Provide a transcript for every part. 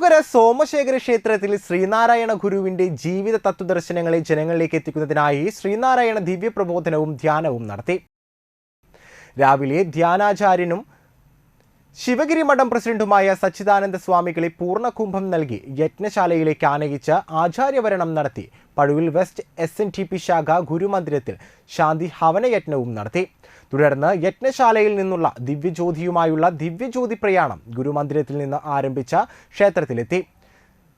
ഊട്ടുകര സോമശേഖര ക്ഷേത്രത്തിൽ ശ്രീനാരായണ ഗുരുവിന്റെ ജീവിത തത്വദർശനങ്ങളെ ജനങ്ങളിലേക്ക് എത്തിക്കുന്നതിനായി ശ്രീനാരായണ ദിവ്യപ്രബോധനവും ധ്യാനവും നടത്തി. രാവിലെ ധ്യാനാചാര്യനും ശിവഗിരി മഠം പ്രസിഡന്റുമായ സച്ചിദാനന്ദ സ്വാമികളെ പൂർണകുംഭം നൽകി യജ്ഞശാലയിലേക്ക് ആനയിച്ച് ആചാര്യവരണം നടത്തി. Pazhuvil West S N D P ശാഖ ഗുരുമന്ദിരത്തിൽ ശാന്തി ഹവനയജ്ഞവും നടത്തി. തുടർന്ന് യജ്ഞശാലയിൽ നിന്നുള്ള ദിവ്യജ്യോതിയുമായുള്ള ദിവ്യജ്യോതി പ്രയാണം ഗുരുമന്ദിരത്തിൽ നിന്ന് ആരംഭിച്ച ക്ഷേത്രത്തിലെത്തി.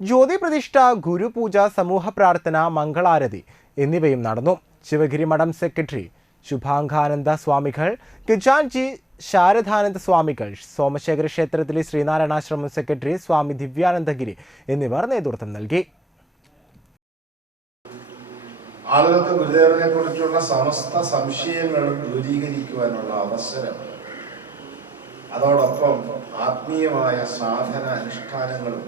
ജ്യോതി പ്രതിഷ്ഠ ഗുരുപൂജ സമൂഹ പ്രാർത്ഥന മംഗളാരതി എന്നിവയും നടന്നു. ശിവഗിരി മഠം സെക്രട്ടറി ശുഭാംഗാനന്ദ സ്വാമികൾ ഗജാൻജി ശാരദാനന്ദ സ്വാമികൾ സോമശേഖര ക്ഷേത്രത്തിലെ ശ്രീനാരായണാശ്രമം സെക്രട്ടറി സ്വാമി ദിവ്യാനന്ദഗിരി എന്നിവർ നേതൃത്വം നൽകി. ആളുകൾക്ക് ഗുരുദേവനെ കുറിച്ചുള്ള സമസ്ത സംശയങ്ങളും ദൂരീകരിക്കുവാനുള്ള അവസരം. അതോടൊപ്പം ആത്മീയമായ സാധന അനുഷ്ഠാനങ്ങളും.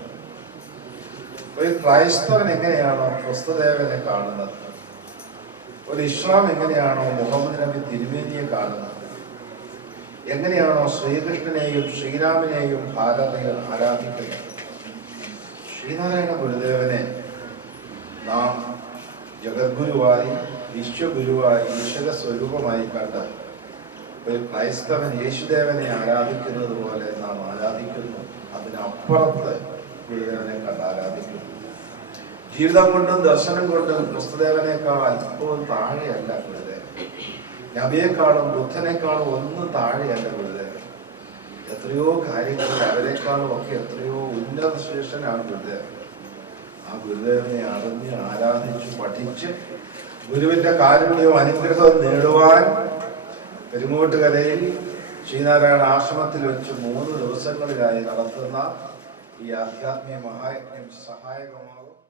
ഒരു ക്രൈസ്തവൻ എങ്ങനെയാണോ ക്രിസ്തുദേവനെ കാണുന്നത്? ഒരു ഇസ്ലാം എങ്ങനെയാണോ മുഹമ്മദ് നബി തിരുമേനിയെ കാണുന്നത്? എങ്ങനെയാണോ ശ്രീകൃഷ്ണനെയും ശ്രീരാമനെയും ഭാരതയിൽ ആരാധിക്കുന്നത്? ശ്രീനാരായണ ഗുരുദേവനെ നാം ജഗദ്ഗുരുവായി വിശ്വഗുരുവായി ഈശ്വര സ്വരൂപമായി കണ്ട് ഒരു ക്രൈസ്തവൻ യേശുദേവനെ ആരാധിക്കുന്നത് പോലെ നാം ആരാധിക്കുന്നു. അതിനപ്പുറത്ത് ഗുരുദേവനെ കണ്ട് ആരാധിക്കുന്നു. ജീവിതം കൊണ്ടും ദർശനം കൊണ്ടും ക്രിസ്തുദേവനേക്കാൾ അല്പവും താഴെയല്ല ഗുരുദേവൻ. നബിയെക്കാളും ബുദ്ധനേക്കാളും ഒന്നും താഴെയല്ല ഗുരുദേവൻ. എത്രയോ കാര്യങ്ങളിൽ അവരെക്കാളും ഒക്കെ എത്രയോ ഉന്നത ശ്രേഷ്ഠനാണ് ഗുരുദേവൻ. ആ ഗുരുദേവനെ അറിഞ്ഞ് ആരാധിച്ച് പഠിച്ച് ഗുരുവിന്റെ കാരുണ്യവും അനുഗ്രഹവും നേടുവാൻ പെരുങ്ങോട്ടുകരയിൽ ശ്രീനാരായണ ആശ്രമത്തിൽ വെച്ച് മൂന്ന് ദിവസങ്ങളിലായി നടത്തുന്ന ഈ ആധ്യാത്മിക മഹായജ്ഞം സഹായകമാകും.